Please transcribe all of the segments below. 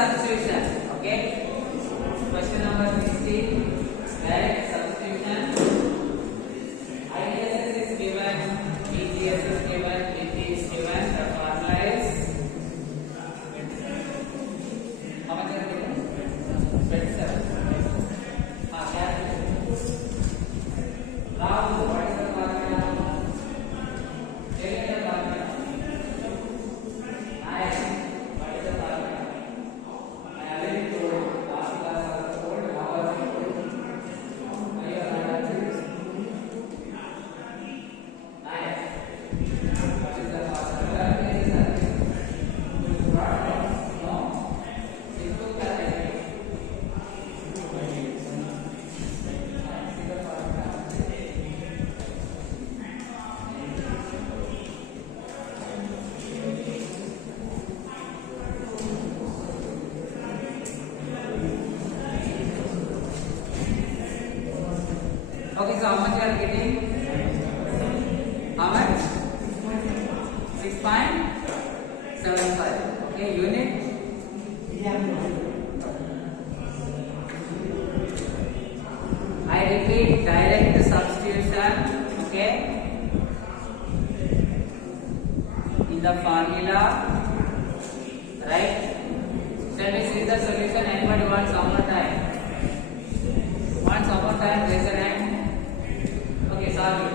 substitution. Okay. Question number 16. Direct substitution. IDSS is given, VGS is given, VP is given. The formula is how much is given? 27. Now what is the formula? Tell me the formula. What is the formula? I already told last class I told now I will told. Are you aware of this? What is the formula? No. Simple clarity. Okay, so how much you are getting? How much? 6.75. Okay, unit. I repeat, direct substitution. Okay. In the formula, right? Let me see the solution. Anybody wants some more time? Want some more time? Raise your hand. Okay, sorry.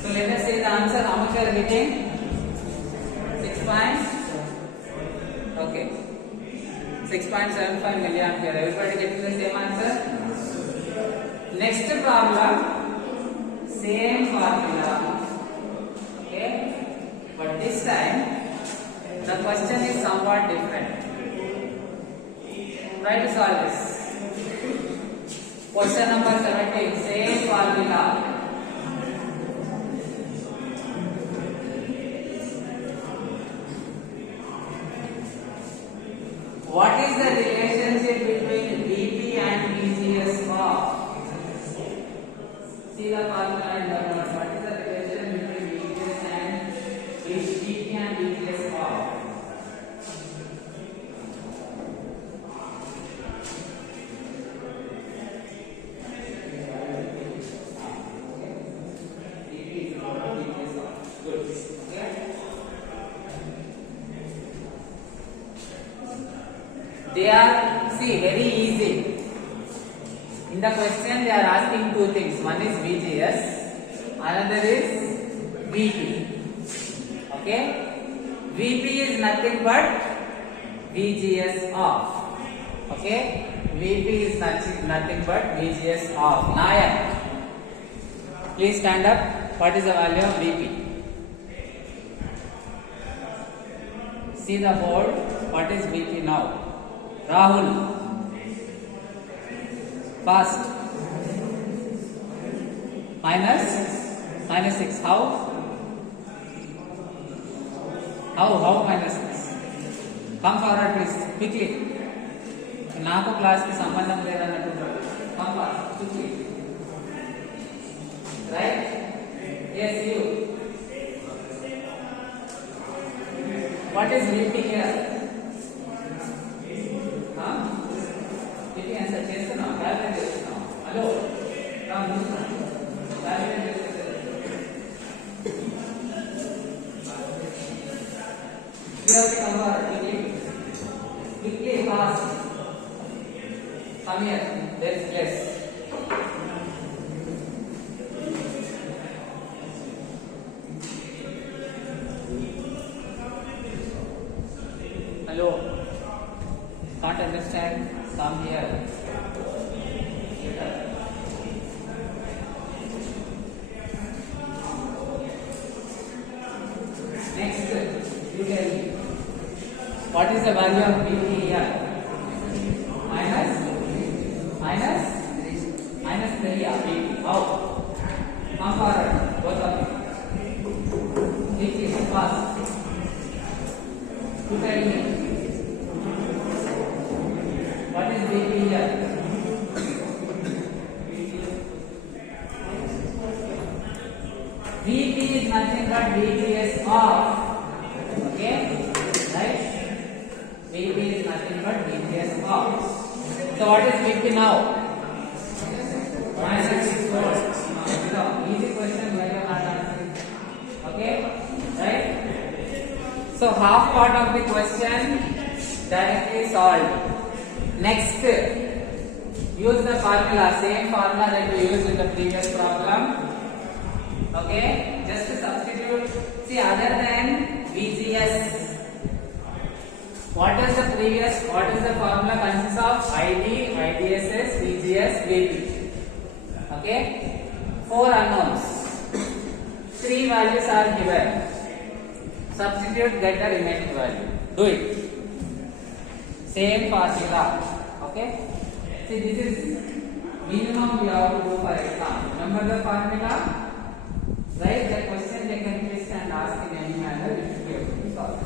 So let us say the answer. How much you are getting? 6 points. Okay. 6.75 milliampere. Everybody getting the same answer? Next problem. Same formula. Okay. But this time the question is somewhat different. Try to solve this. Question number 17. Same formula. What is the relationship between VP and VGS of? See the formula in the note. What is the relation between VGS and VP and VGS of? Good. Okay. They are, see, very easy. In the question they are asking two things. One is VGS, another is VP. Okay. VP is nothing but VGS off. Okay. VP is nothing but VGS off. Nayak. Please stand up. What is the value of VP? See the board. What is VP now? Rahul. Fast. Minus 6. How minus 6? Come forward please. Quickly. నాకు class కి సంబంధం లేదన్నట్టు. Come forward. Quickly. Right? Yes, you. What is VP here? VP answer చేస్తున్నాం. Calculate చేస్తున్నాం. Hello. Come calculate చేస్తున్నాం. Quickly, fast. Come here. There is place. Hello. Can't understand? Come here. Next, you tell me. What is the value of VP here? Minus 3 VP. How? Come forward, both of you. Which is fast? You tell me. What is VP here? VP is nothing but VGS of. Okay? Right? VP is nothing but VGS of. So what is VP now? Minus 6 volts. Easy question, why you are not answering? Okay? Right? So half part of the question directly solved. Next, use the formula, same formula that we used in the previous problem. Okay? Just substitute. See, other than VGS, what is the formula consists of? ID, IDSS, VGS, VP. Okay? 4 unknowns. 3 values are given. Substitute, get the remaining value. Do it. Same formula. Okay? See, this is minimum we have to do for exam. Remember the formula? Write the question, they can twist and ask in any manner, it should be able to solve.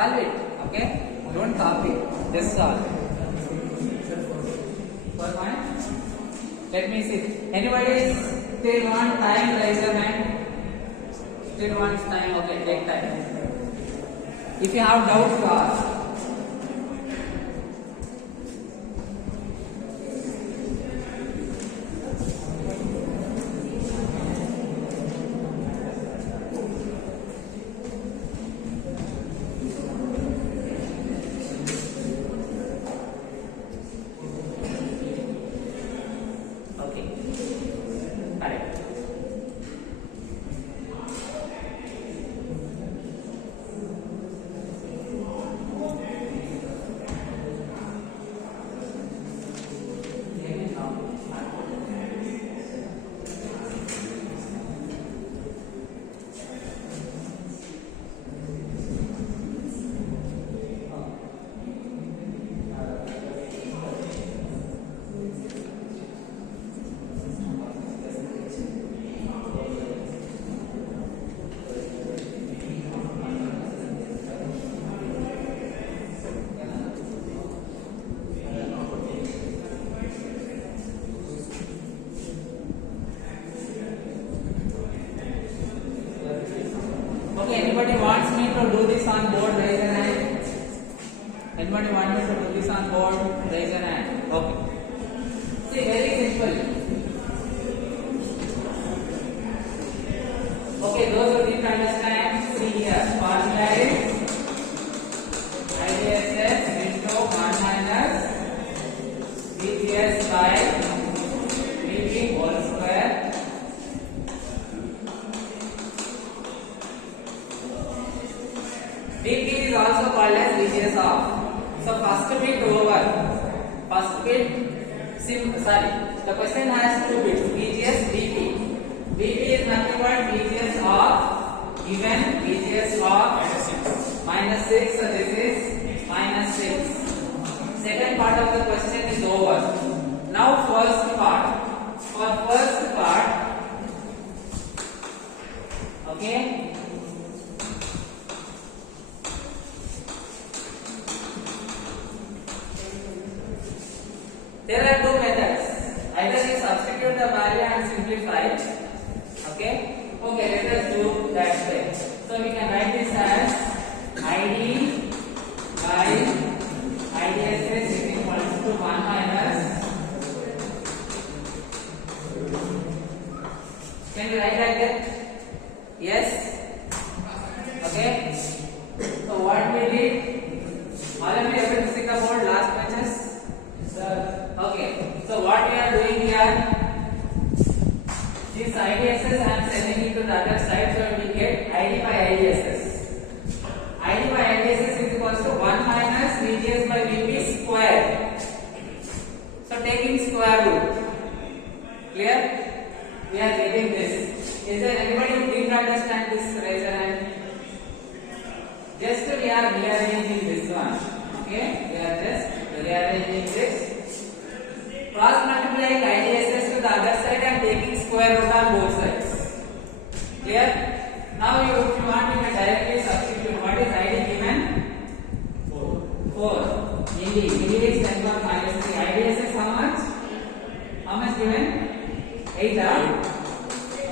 solve it. Okay, don't copy, just solve. For fine. Let me see. Anybody still want time? Raise your hand. Still wants time? Okay, take time. If you have doubts, you ask. Okay. Correct. Okay, anybody wants me to do this on board? Raise your hand. Anybody want me to do this on board? Raise your hand. Okay. See, very simple. Okay, those who didn't understand, see here. Formula is IDSS into 1 minus VGS by VP whole square. VP is also called as VGS off. So first bit over. First bit, the question has two bits, VGS, VP. VP is nothing but VGS off given VGS off minus 6. So this is minus 6. Second part of the question is over. Now first part. For first part, okay. There are two methods. Either you substitute the value and simplify it. Okay. Okay, let us do that way. So we can write this as ID by IDSS is equal to 1 minus. Can you write like that? Yes. Okay. So what we did? All of you able to see the board last benches? Okay, so what we are doing here, this IDSS I am sending it to the other side, so we get ID by IDSS. ID by IDSS is equal to 1 minus VGS by VP square. So taking square root. Clear? We are getting this. Is there anybody who didn't understand this? Raise your hand. Just we are rearranging this one. Okay, we are just rearranging this. Cross multiplying IDSS to the other side and taking square root on both sides. Clear? Now if you want, you can directly substitute. What is ID given? 4. Milli is 10 power minus 3. IDSS how much? How much given? 8.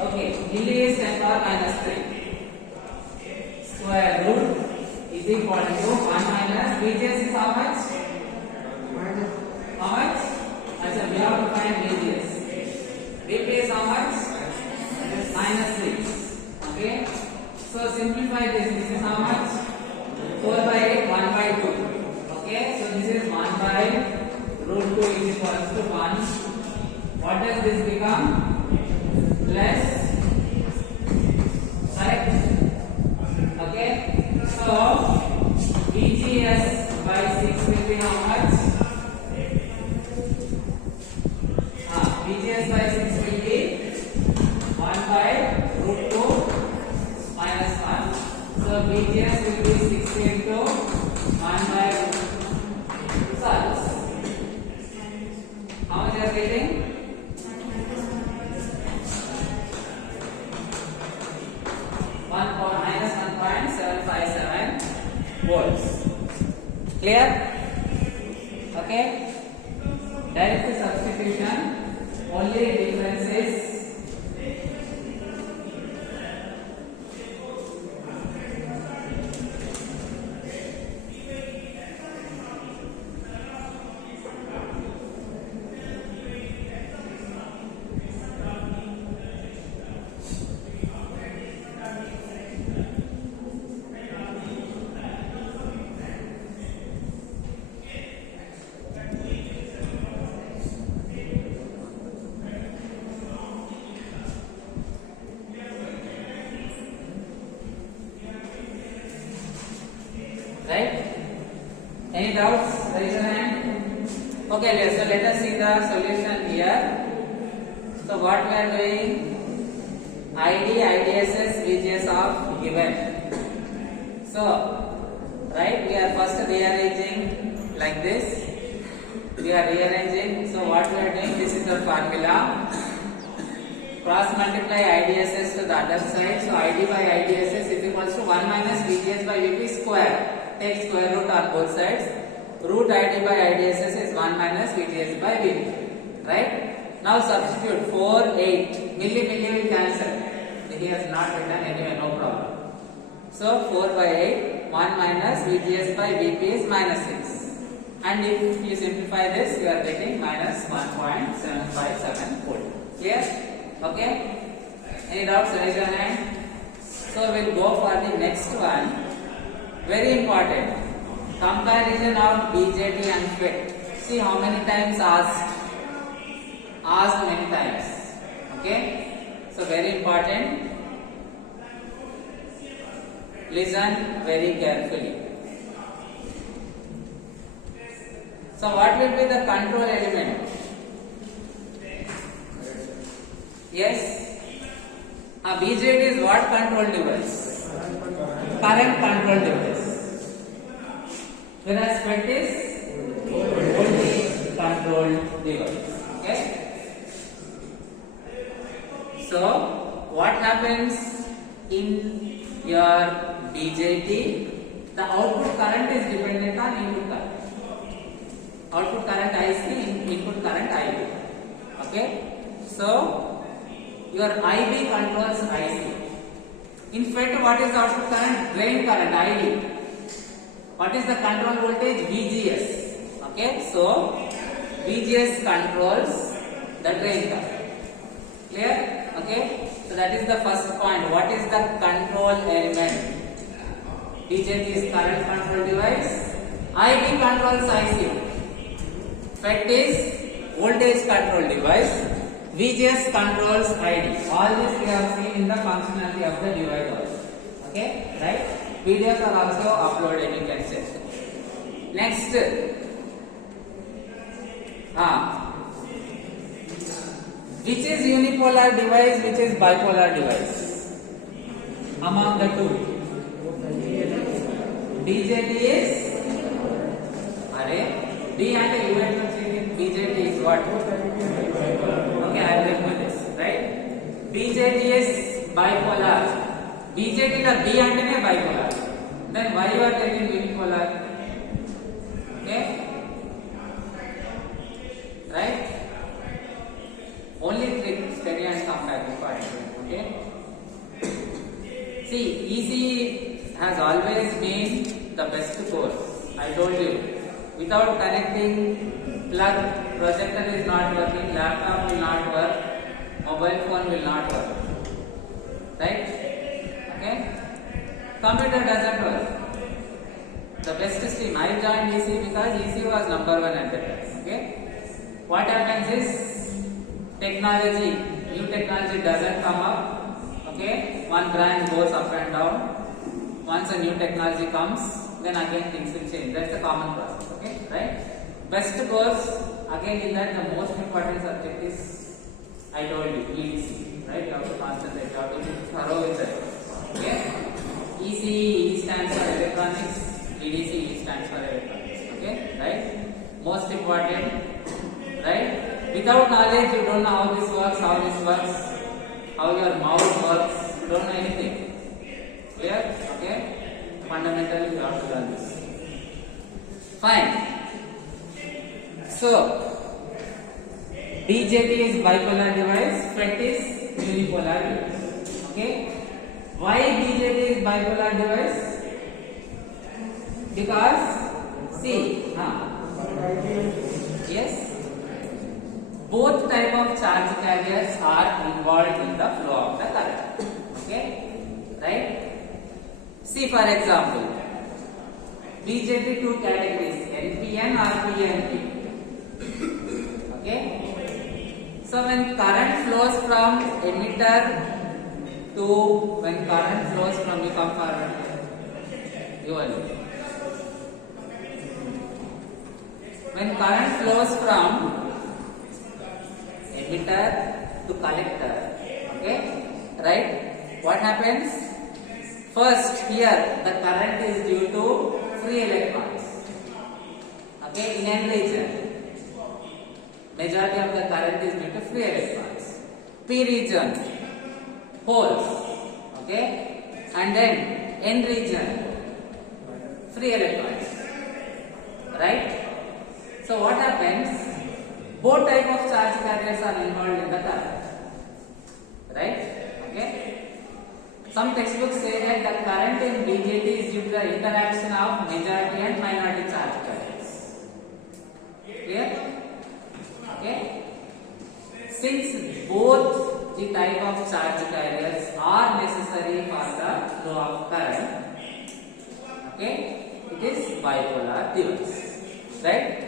Okay. Milli is 10 power minus 3. Square root is equal to 1 minus VGS is how much? How much? Achha, we have to find VGS. VP is how much? Minus 6. Okay. So simplify this. This is how much? 4 by 8, 1 by 2. Okay. So this is 1 by root 2 is equal to 1. What does this become? Less. Correct? Okay. So VGS by 6 will be how much? VGS by 6 will be 1 by root 2 minus 1. So VGS will be 6 into 1 by sorry. How much you are getting? 1 minus 1.757. volts. Clear? Okay. Direct substitution. Only difference is right? Any doubts? Raise your hand. Okay, so let us see the solution here. So what we are doing? ID, IDSS, VGS of given. So, right, we are first rearranging like this. We are rearranging. So what we are doing? This is the formula. Cross multiply IDSS to the other side. So ID by IDSS is equals to 1 minus VGS by VP square. Take square root on both sides. Root ID by IDSS is 1 minus VGS by VP. Right? Now substitute 4, 8. Milli will cancel. He has not written anyway, no problem. So 4 by 8, 1 minus VGS by VP is minus 6. And if you simplify this, you are getting minus 1.757 volt. Clear? Okay? Any doubts? Raise your hand. So we'll go for the next one. Very important. Comparison of BJT and FET. See how many times asked? Asked many times. Okay? So very important. Listen very carefully. So what will be the control element? Yes? A BJT is what control device? Current control device. Whereas FET is voltage control device. Okay? So what happens in your BJT? The output current is dependent on input current. Output current IC, input current IB. Okay? So your IB controls IC. In FET, what is the output current? Drain current ID. What is the control voltage? VGS. Okay? So VGS controls the drain current. Clear? Okay? So that is the first point. What is the control element? BJT is current control device. IB controls IC. FET is voltage control device. VGS controls ID. All this we have seen in the functionality of the device also. Okay? Right? Videos are also uploaded, you can check. Next. Which is unipolar device, which is bipolar device? Among the two. BJT is B and BJT is what? Okay, I will remove this, right? BJT is bipolar. BJT la B and bipolar. Then why you are taking unipolar? Okay? Right? Only trick, stereo and compact part. Okay? See, EC has always been the best course. I told you. Without connecting plug, projector is not working, laptop will not work, mobile phone will not work. Right? Okay? Computer doesn't work. The best stream. I joined EC because EC was number 1 at the time. Okay? What happens is technology, new technology doesn't come up. Okay? One branch goes up and down. Once a new technology comes, then again things will change. That's the common process. Okay? Right? Best course, again in that the most important subject is, I told you, EDC. Right? You have to concentrate, you have to be thorough with it. Okay? EC, E stands for electronics, EDC, E stands for electronics. Okay? Right? Most important. Right? Without knowledge, you don't know how this works, how your mouse works, you don't know anything. Clear? Okay? Fundamentally, you have to learn this. Fine. So BJT is bipolar device, FET is unipolar device. Okay. Why BJT is bipolar device? Because see, yes, both type of charge carriers are involved in the flow of the current. Okay, right? See, for example, BJT two categories, NPN or PNP. Okay, so when current flows from emitter to when current flows from, you come forward, you only. When current flows from emitter to collector, okay, right? What happens? First, here the current is due to free electrons. Okay, in N region, majority of the current is due to free electrons. P region, holes. Okay, and then N region, free electrons. Right? So what happens? Both type of charge carriers are involved in the current. Right? Okay? Some textbooks say that the current in BJT is due to the interaction of majority and minority charge carriers. Clear? Okay? Since both the type of charge carriers are necessary for the flow of current, okay, it is bipolar device. Right?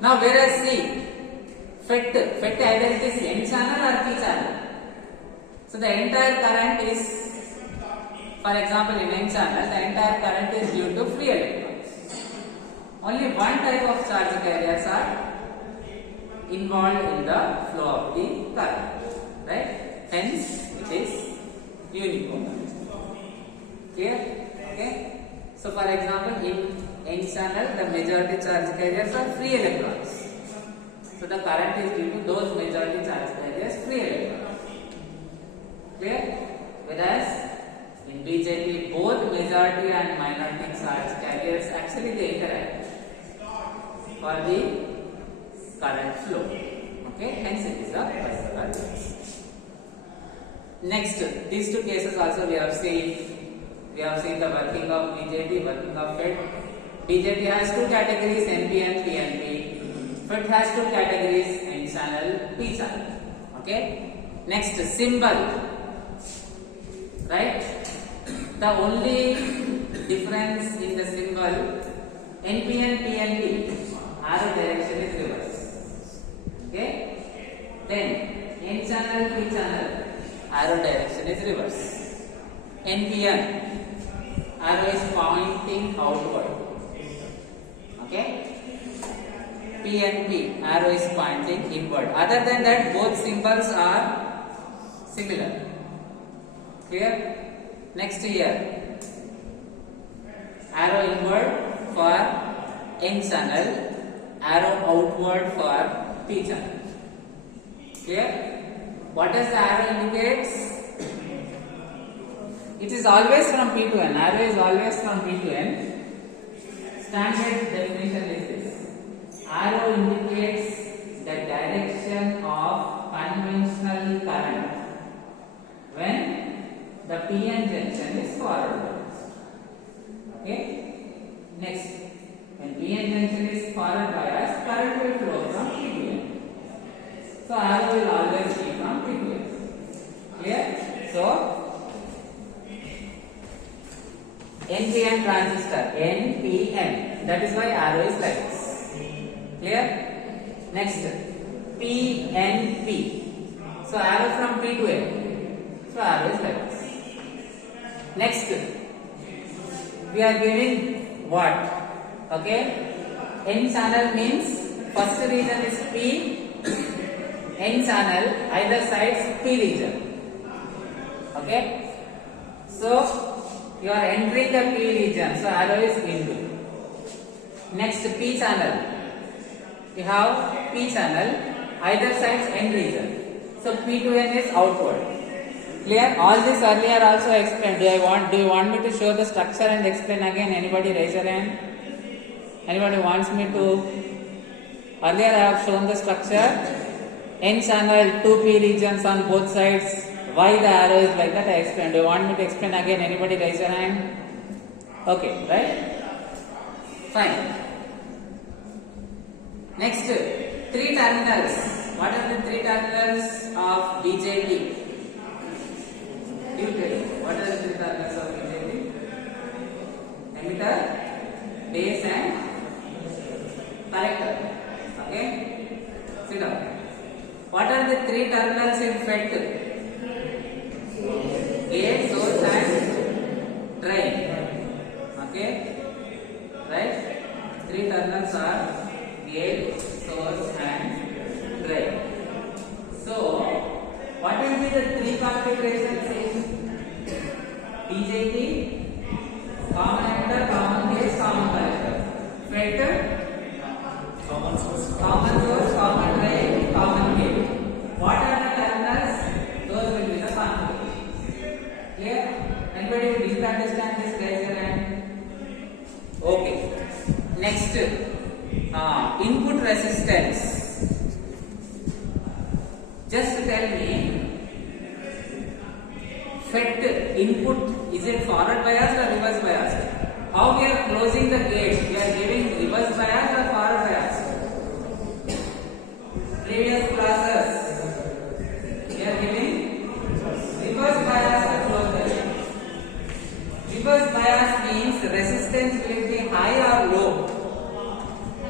Now, whereas see, FET either it is N channel or P channel. So the entire current is, for example, in N channel, the entire current is due to free electrons. Only one type of charge carriers are involved in the flow of the current. Right? Hence, it is unipolar. Clear? Okay? So, for example, in N channel, the majority charge carriers are free electrons. So, the current is due to those majority charge carriers, free electrons. Clear? Whereas, in BJT, both majority and minority charge carriers actually they interact for the current flow. Okay? Hence, it is a bipolar device. Next, these two cases also we have seen. We have seen the working of BJT, working of FET. BJT has two categories, NP and PNP. FET has two categories, N channel, P channel. Okay. Next, symbol. Right. The only difference in the symbol, NP and PNP, arrow direction is reverse. Okay. Then N channel, P channel, arrow direction is reverse. NPN, arrow is pointing outward. Okay. PNP, arrow is pointing inward. Other than that, both symbols are similar. Clear? Next here, arrow inward for N channel, arrow outward for P channel. Clear? What does the arrow indicates? It is always from P to N. Arrow is always from P to N. Standard definition is this. Arrow indicates the direction of conventional current when the PN junction is forward. Okay. Next, when PN junction is forward bias, current will flow from P to N. So arrow will always be from P to N. Clear? So NPN transistor, NPN. That is why arrow is like this. Clear? Next, PNP. So arrow from P to N. So arrow is like this. Next, we are giving what? Okay? N channel means first region is P. N channel, either sides P region. Okay? So you are entering the P region, so arrow is into. Next, P channel. You have P channel, either sides N region. So P to N is outward. Clear? All this earlier also explained. Do you want me to show the structure and explain again? Anybody raise your hand? Anybody wants me to? Earlier I have shown the structure. N channel, 2p regions on both sides. Why the arrow is like that I explained. Do you want me to explain again? Anybody raise your hand? Okay, right? Fine. Next, 3 terminals. What are the 3 terminals of BJT? You tell me. What are the 3 terminals of BJT? Emitter, base and collector. Okay? Sit down. What are the 3 terminals in FET? Gate, source and drain. Okay? Right? 3 terminals are gate, source and drain. So, what will be the 3 configurations in BJT? Common emitter, common base, common collector. FET? Common source, common drain, common gate. What are the terminals? Those will be the configurations. Clear? Anybody who didn't understand this, raise your hand. Okay. Next, input resistance. Just tell me, FET input, is it forward biased or reverse biased? How we are closing the gate? We are giving reverse bias or forward bias? Previous classes, we are giving reverse bias to close the gate. Reverse bias means resistance will be high or low?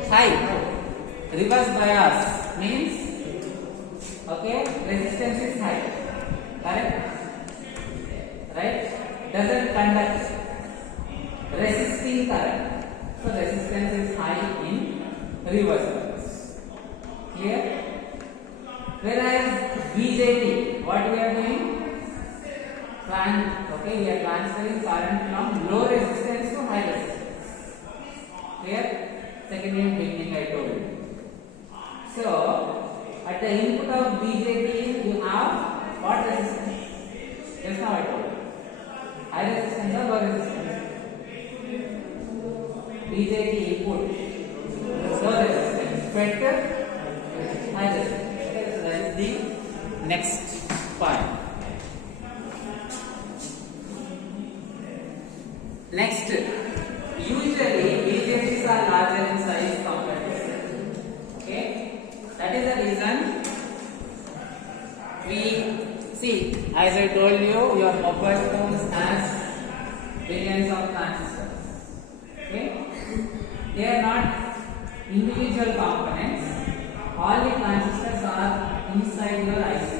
High. Reverse bias means, okay, resistance is high. Correct? Right? Doesn't conduct. Resisting current. So resistance is high in reverse bias. Clear? Whereas BJT, what we are doing? Okay, we are transferring current from low resistance to high resistance. Clear? Secondly, in beginning I told you. So, at the input of BJT, you have what resistance? Just now I told you. High resistance or low resistance? BJT input, low resistance. FET, high resistance. Okay, so that is the next point. Next, usually BJTs are larger in size compared to FET. Okay, that is the reason we see. As I told you, your mobile phones has billions of transistors. Okay, they are not individual components. All the transistors are inside your IC.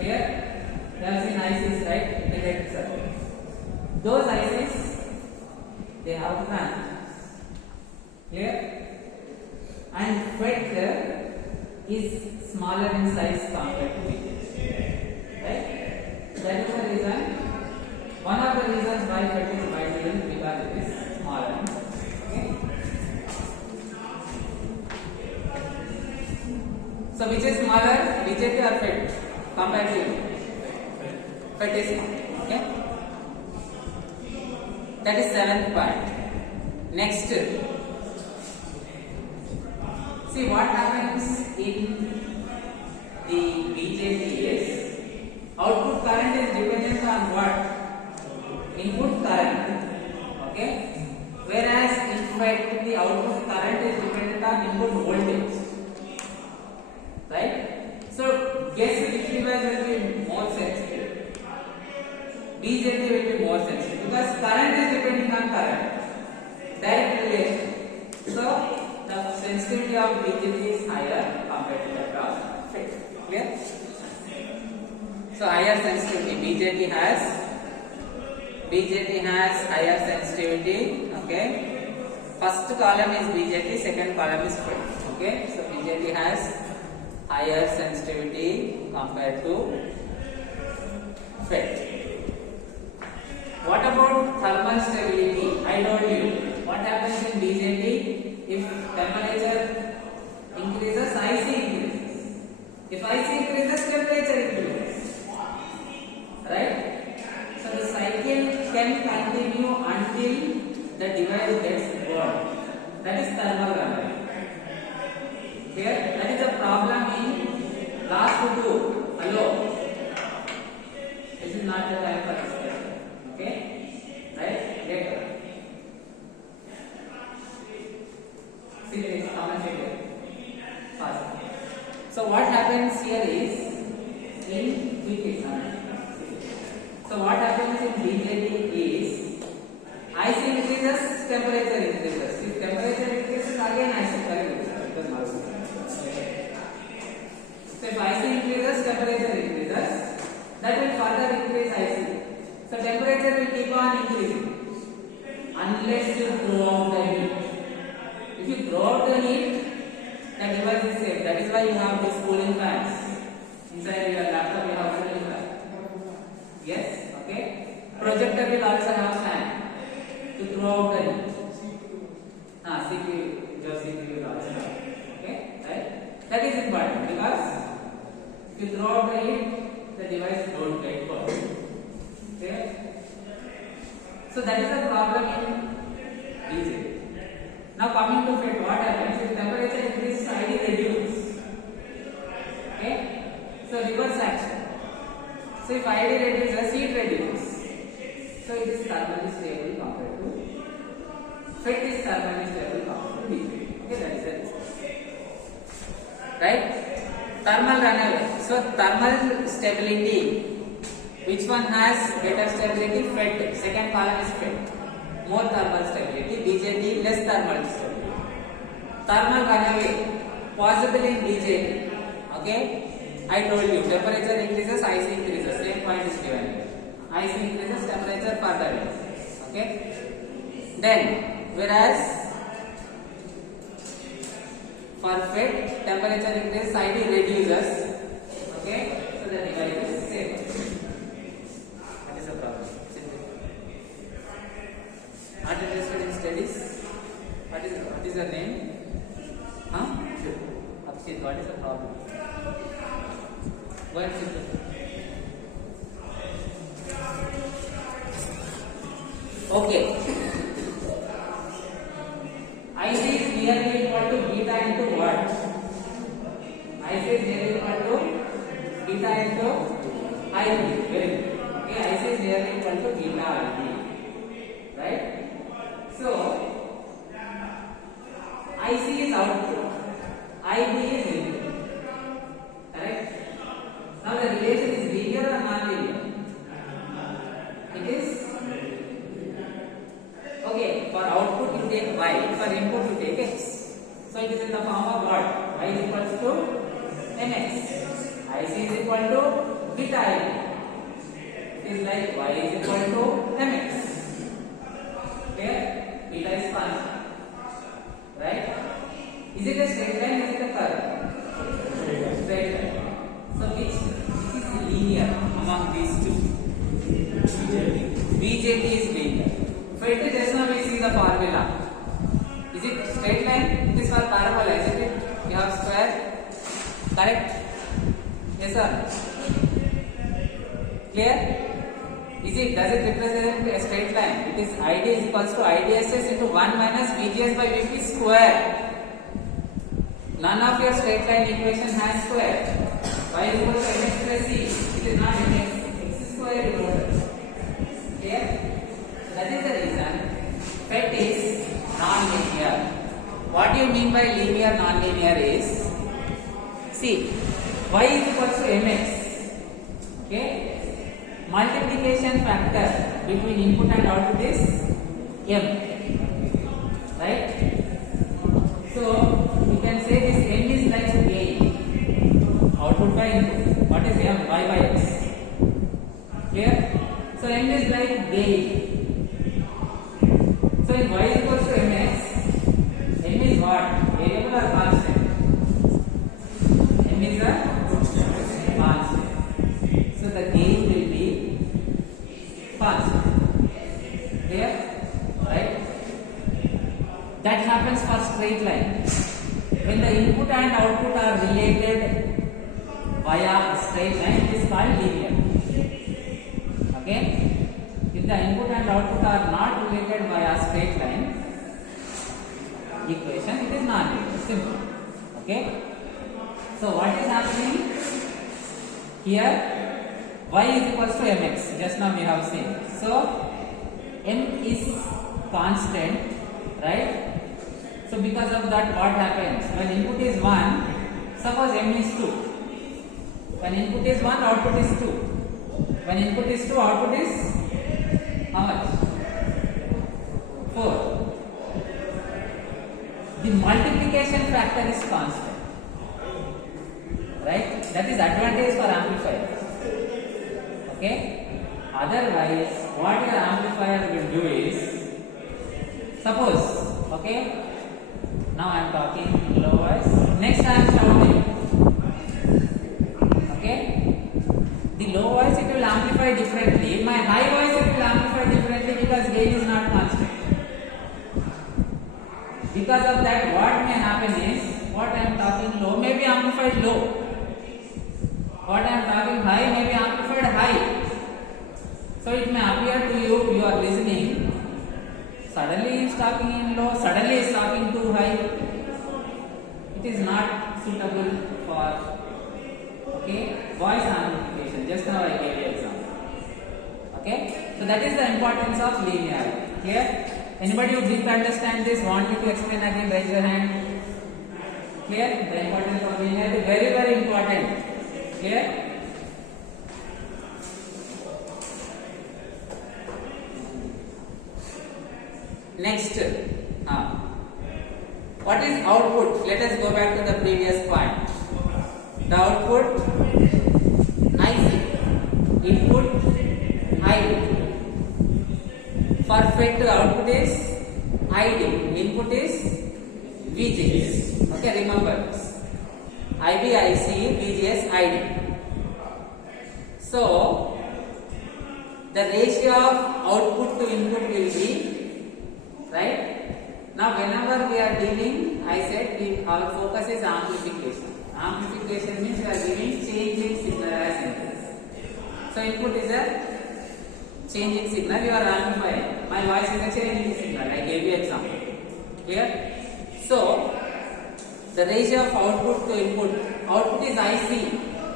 Here, you have seen ICs, right? Integrated circuit. Those ICs, they have transistors. Clear? And FET is smaller in size compared to BJT. Right? That is the reason. One of the reasons why FET is widely used because it is smaller in size. Okay? So which is smaller, BJT or FET? Comparatively. FET is smaller. Okay? That is 7th point. Next, see what happens in the BJT is output current is dependent on what? Input current. Okay? Whereas in FET the output current is dependent on input voltage. Right? So guess which device will be more sensitive? BJT will be more sensitive because current is depending on current. Direct relation. So the sensitivity of BJT is higher compared to that of FET. Clear? So higher sensitivity. BJT has higher sensitivity. Okay. First column is BJT, second column is FET. Okay. So BJT has higher sensitivity compared to FET. What about thermal stability? I told you what happens in BJT if temperature increases, IC increases. If IC increases, temperature increases. Right? So the cycle can continue until the device gets rod. That is thermal runaway. Here, that is a problem in last two. Hello. This is not the time for discussion. Okay? Right? Later. See this commentator. Fast. So what happens here is in heat example. So what happens in BJT is IC increases, temperature increases. If temperature increases, again IC current increases. So if IC increases, temperature increases. That will further increase IC. So temperature will keep on increasing unless you throw out the heat. If you throw out the heat, the device is safe. That is why you have these cooling fans. Inside your laptop you have cooling fan. Yes? Okay? Projector will also have fan to throw out the heat. CPU, your CPU will also have. Okay? Right? That is important because if you throw out the heat, the device don't get cold. Okay? So that is the problem in DJ. Now coming to FET, what happens? If temperature increases, ID reduces. Okay? So reverse action. So if ID reduces, heat reduces. So it is thermally stable compared to FET is thermally stable compared to DJ. Okay, that is the result. Right? Thermal runaway. So thermal stability. Which one has better stability? FET. Second column is FET. More thermal stability. BJT less thermal stability. Thermal runaway possible in BJT. Okay? I told you temperature increases, IC increases. Same point is given. IC increases, temperature further increases. Okay? Then whereas for FET temperature increases, ID reduces. Okay? So the device is safe. That is the problem. Not interested in studies? What is your name? Huh? Abhishek, what is the problem? Go and sit down. Okay. IC is nearly equal to beta into what? IC is nearly equal to beta into IB. Very good. Okay, IC is nearly equal to beta IB. Right? So, IC is output, IB is input. Correct? Now the relation is linear or non-linear? It is. Okay, for output you take Y, for input you take X. So it is in the form of what? Y is equal to Mx. IC is equal to beta IB. It is like Y is equal to Mx. Clear? Beta is constant, right? Is it a straight line? Is it a curve? Straight line. So which is linear among these two? BJT is linear. FET, just now we see the formula. Is it straight line? It is for parabola, isn't it? You have square. Correct? Yes sir. Clear? Does it represent a straight line? It is ID is equals to IDSS into 1 minus VGS by VP square. None of your straight line equation has square. Y is equal to mx plus c. It is not mx. X square is equal. Clear? That is the reason FET is non-linear. What do you mean by linear non-linear is, see, Y is equal to mx. Okay? Multiplication factor between input and output is m, right? So you can say this m is like gain, output by input. What is m? Y by x. Clear? So m is like gain. So in y is equals to mx, m is what? Variable or constant? M is a constant. So the gain will be constant. Clear? Right? That happens for straight line. When the input and output are related via straight line, it is called linear. Okay? If the input and output are not related via straight line, non-linear. Simple. Okay. So what is happening here? Y is equals to mx. Just now we have seen. So m is constant, right? So because of that, what happens? When input is 1, suppose m is 2. When input is 1, output is 2. When input is 2, output is how much? 4. The multiplication factor is constant, right? That is advantage for amplifier. Okay. Otherwise, what your amplifier will do is, suppose, okay. Now I am talking low voice. Next I am shouting. Okay. The low voice it will amplify differently. In my high voice it will amplify differently because gain is not constant. Because of that, what may happen is, what I am talking low may be amplified low. What I am talking high may be amplified high. So it may appear to you, you are listening, suddenly he is talking in low, suddenly he is talking too high. It is not suitable for, okay, voice amplification. Just now I gave you example. Okay, so that is the importance of linearity. Here, anybody who didn't understand this, want me to explain again? Raise your hand. Clear? The importance of linearity, very very important. Clear? Next, what is output? Let us go back to the previous point. The output IC, input ID. Perfect output is ID, input is VGS. Okay, remember this. IB, IC, VGS, ID. So, the ratio of output to input will be, right? Now whenever we are dealing, I said our focus is amplification. Amplification means we are giving changing signal as input. So input is a changing signal, you are amplifying. My voice is a changing signal. I gave you example. Clear? So the ratio of output to input. Output is IC,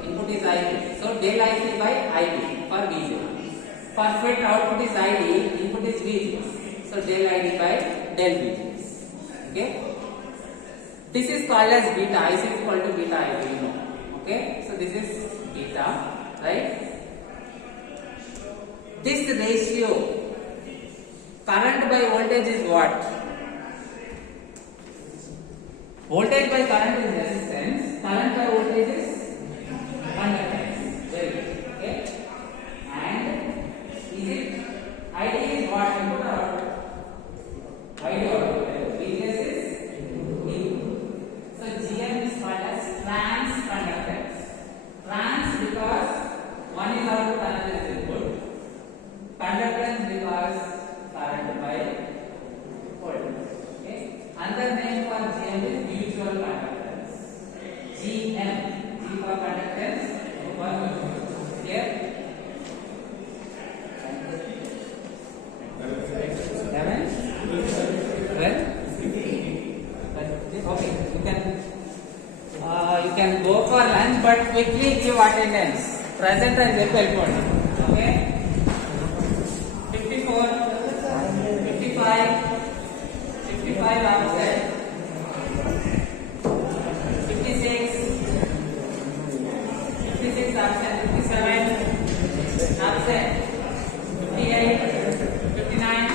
input is IB. So del IC by IB for VGS. Perfect output is ID, input is VGS. So del ID by del VGS. Okay. This is called as beta. IC is equal to beta IB. You know. Okay. So this is beta, right? This ratio, current by voltage is what? Voltage by current is resistance. Current by voltage is conductance. Very good. Okay. And is it ID is what? Input or output? ID or output. VGS is input. So GM is called as trans conductance. Trans because one is output, another is input. Conductance because current by voltage. Okay. Another name for GM is mutual conductance. GM. G for conductance. For mutual. Here. Okay, you can go for lunch, but quickly give attendance. Present and helpful. Okay. 54, 55, 55 outside. 56, 56 absent. 57 absent. 58, 59,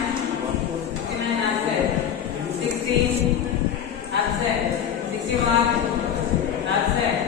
59 absent. 60 absent. 61 absent.